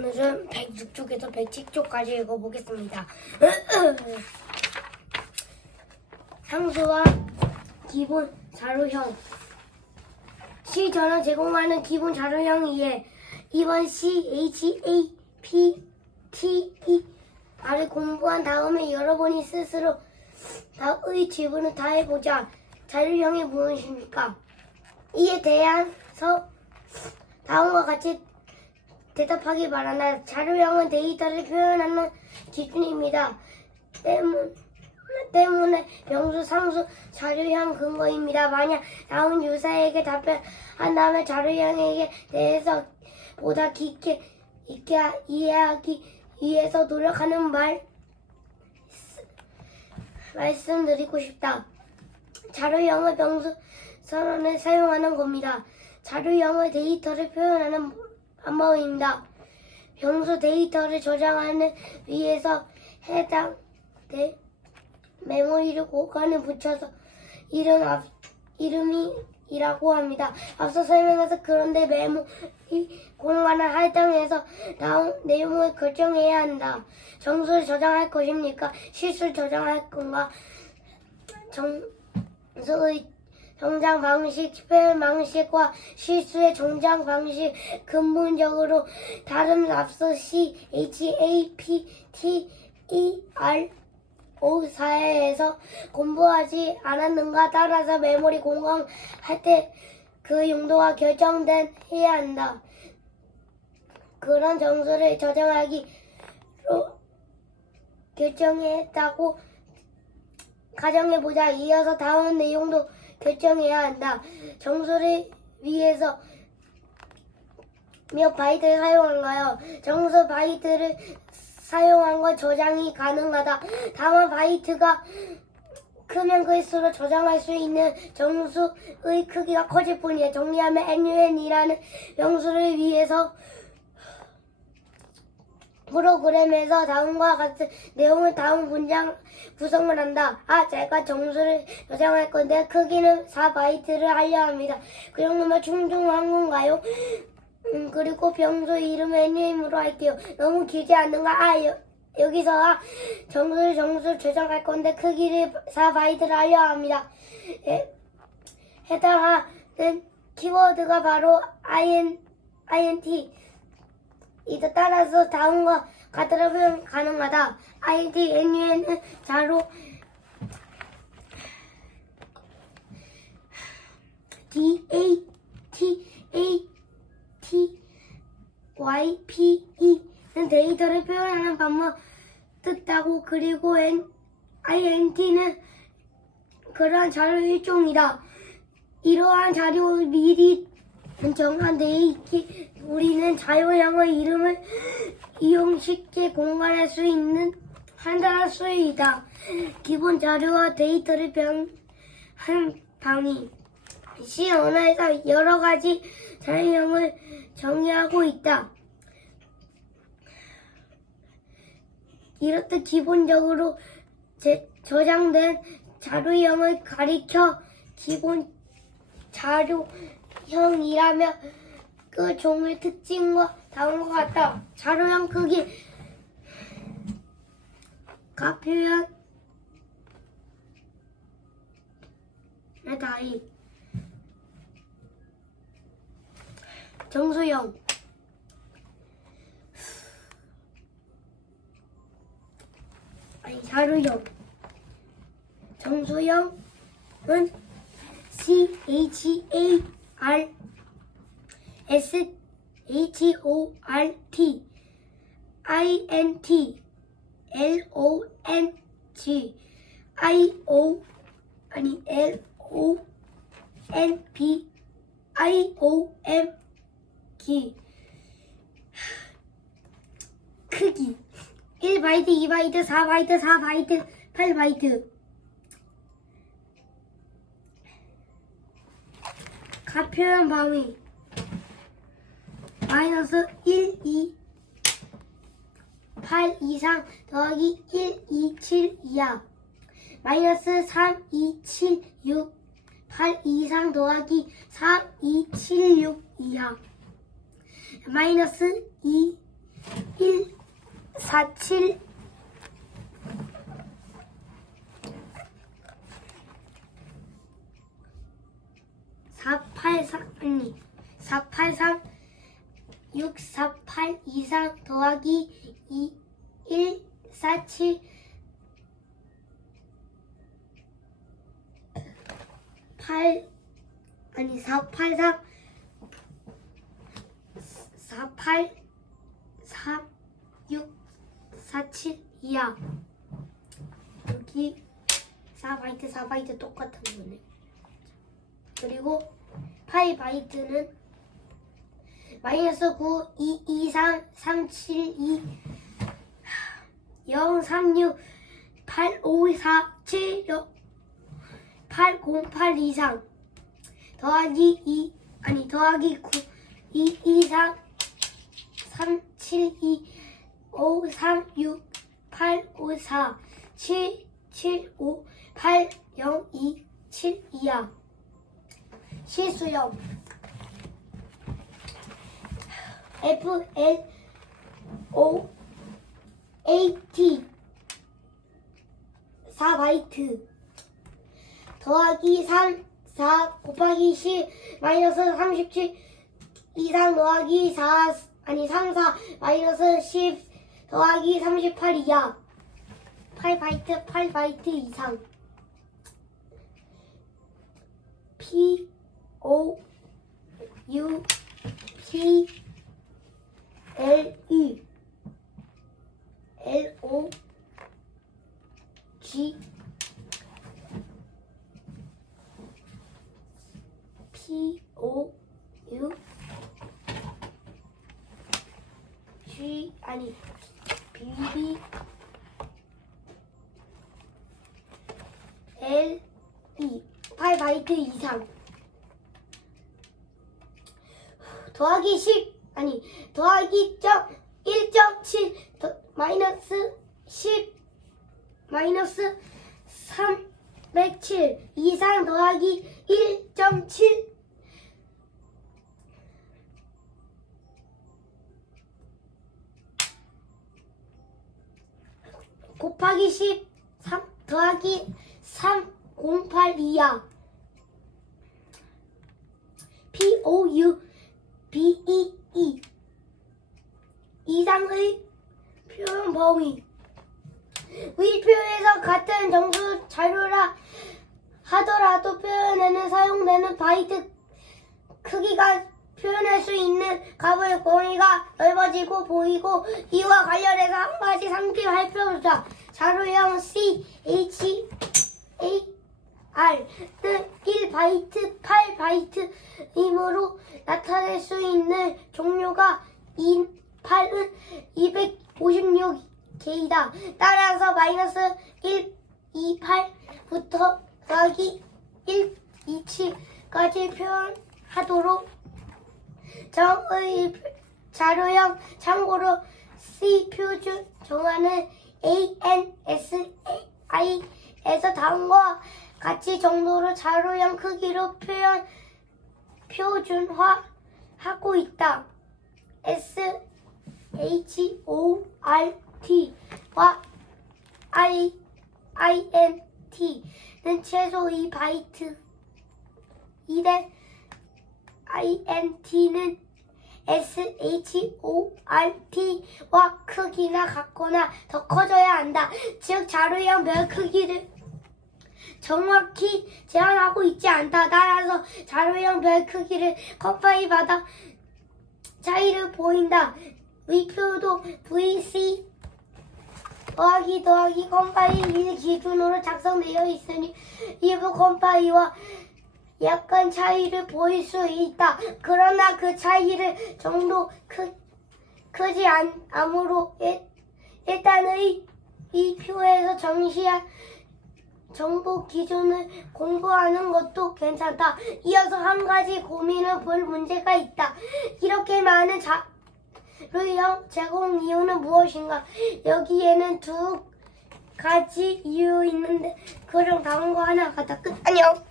오늘은 106쪽에서 107쪽까지 읽어보겠습니다. 상수와 기본 자료형 C 전원 제공하는 기본 자료형 이에 2번 C, H, A, P, T, E 를 공부한 다음에 여러분이 스스로 다의 질문을 다 해보자. 자료형이 무엇입니까? 이에 대해서 다음과 같이 대답하기 바란다. 자료형은 데이터를 표현하는 기준입니다. 때문, 때문에 명수, 상수, 자료형 근거입니다. 만약 다음 유사에게 답변한 다음에 자료형에게 대해서 보다 깊게 있게 이해하기 위해서 노력하는 말 말씀드리고 싶다. 자료형은 명수 선언을 사용하는 겁니다. 자료형은 데이터를 표현하는 방법입니다. 병수 데이터를 저장하는 위해서 해당 데 메모리를 공간에 붙여서 이름 앞, 이름이라고 합니다. 앞서 설명해서 그런데 메모리 공간을 할당해서 다음 내용을 결정해야 한다. 정수를 저장할 것입니까? 실수를 저장할 건가? 정수의 정장 방식, 표현 방식과 실수의 정장 방식 근본적으로 다른 앞서 C, H, A, P, T, E, R, O 사회에서 공부하지 않았는가 따라서 메모리 공간 할때 그 용도가 결정된 해야 한다. 그런 정수를 저장하기로 결정했다고 가정해보자. 이어서 다음 내용도 결정해야 한다. 정수를 위해서 몇 바이트를 사용한가요? 정수 바이트를 사용한 건 저장이 가능하다. 다만 바이트가 크면 클수록 저장할 수 있는 정수의 크기가 커질 뿐이야. 정리하면 NUN이라는 명수를 위해서 프로그램에서 다음과 같은 내용을 다음 문장 구성을 한다. 아, 제가 정수를 저장할 건데 크기는 4바이트를 하려 합니다. 그 정도면 충분한 건가요? 음, 그리고 병수 이름 애니임으로 할게요. 너무 길지 않는가? 아, 여, 여기서 아, 정수를 정수를 저장할 건데 크기를 4바이트를 하려 합니다. 에, 해당하는 키워드가 바로 IN, INT. 이에 따라서 다음과 표현 가능하다. ID, NUN은 자로 D, A, T, A, T, Y, P, E는 데이터를 표현하는 방법 뜻하고 그리고 N, INT는 그러한 자료 일종이다. 이러한 자료를 미리 정한 데 있기 우리는 자유형의 이름을 이용 쉽게 공간할 수 있는 한단한 수이다. 기본 자료와 데이터를 변한 방이 C 언어에서 여러 가지 자유형을 정의하고 있다. 이렇듯 기본적으로 제- 저장된 자료형을 가리켜 기본 자료 형이라며 그 종의 특징과 다음과 같다. 자료형 크기. 각 표현. 의 다이. 정수형. 아니 자료형. 정수형은 C H A R S H O R T I N T L O N G I O 아니 L O N P I O M G 크기 1바이트, 2바이트, 4바이트, 4바이트, 8바이트 각 표현 범위. 마이너스 1, 2, 8 이상 더하기 1, 2, 7 이하. 마이너스 3, 2, 7, 6 8 이상 더하기 3, 2, 7, 6 이하. 마이너스 2, 47 483 아니 483 648 이상 더하기 2 1 47 8 아니 483 48 3 6 47 2야. 여기 4바이트 4바이트 똑같은 거네 그리고 8바이트는 마이너스 9 2 2 3 3 7 2 0 3 6 8 5 4 7 6 8 0 8 이상 더하기 2 아니 더하기 9 2 2 3 3 7 2 5 3 6 8 5 4 7 7 5 8 0 2 7 2야 실수형 F L O A T. 4바이트. 더하기 3 4 곱하기 10 마이너스 37 이상 더하기 4 아니 3 4 마이너스 10 더하기 38이야 8바이트 8바이트 이상. P O U P L E L O G P O U G 아니 B B L E 8바이트 이상 더하기 10 아니 더하기 점1.7 더, 마이너스 10 마이너스 307 이상 더하기 1.7 곱하기 10 3 더하기 3082야 P O U B E 이상의 표현 범위 위표에서 같은 정수 자료라 하더라도 표현에는 사용되는 바이트 크기가 표현할 수 있는 값의 범위가 넓어지고 보이고 이와 관련해서 한 가지 상표 발표자 자료형 C H A R 등 1바이트, 8바이트이므로 나타낼 수 있는 종류가 2, 8은 256개이다. 따라서 마이너스 1, 2, 8부터 더하기 1, 2, 7까지 표현하도록 정의 자료형 참고로 C 표준 정하는 ANSI에서 다음과 같이 정도로 자료형 크기로 표현 표준화하고 있다. S H O R T와 I I N T는 최소 2바이트. 이대 I N T는 S H O R T와 크기나 같거나 더 커져야 한다. 즉 자료형 별 크기를 정확히 제한하고 있지 않다. 따라서 자료형 별 크기를 컴파일마다 차이를 보인다. 위표도 VC 더하기 더하기 컴파일이 기준으로 작성되어 있으니 일부 컴파일과 약간 차이를 보일 수 있다. 그러나 그 차이를 정도 크, 크지 않, 아무로 일, 일단의 이 표에서 정시한 정보 기준을 공부하는 것도 괜찮다. 이어서 한 가지 고민을 볼 문제가 있다. 이렇게 많은 자료형 제공 이유는 무엇인가? 여기에는 두 가지 이유 있는데 그럼 다음과 하나 갖다 끝. 안녕.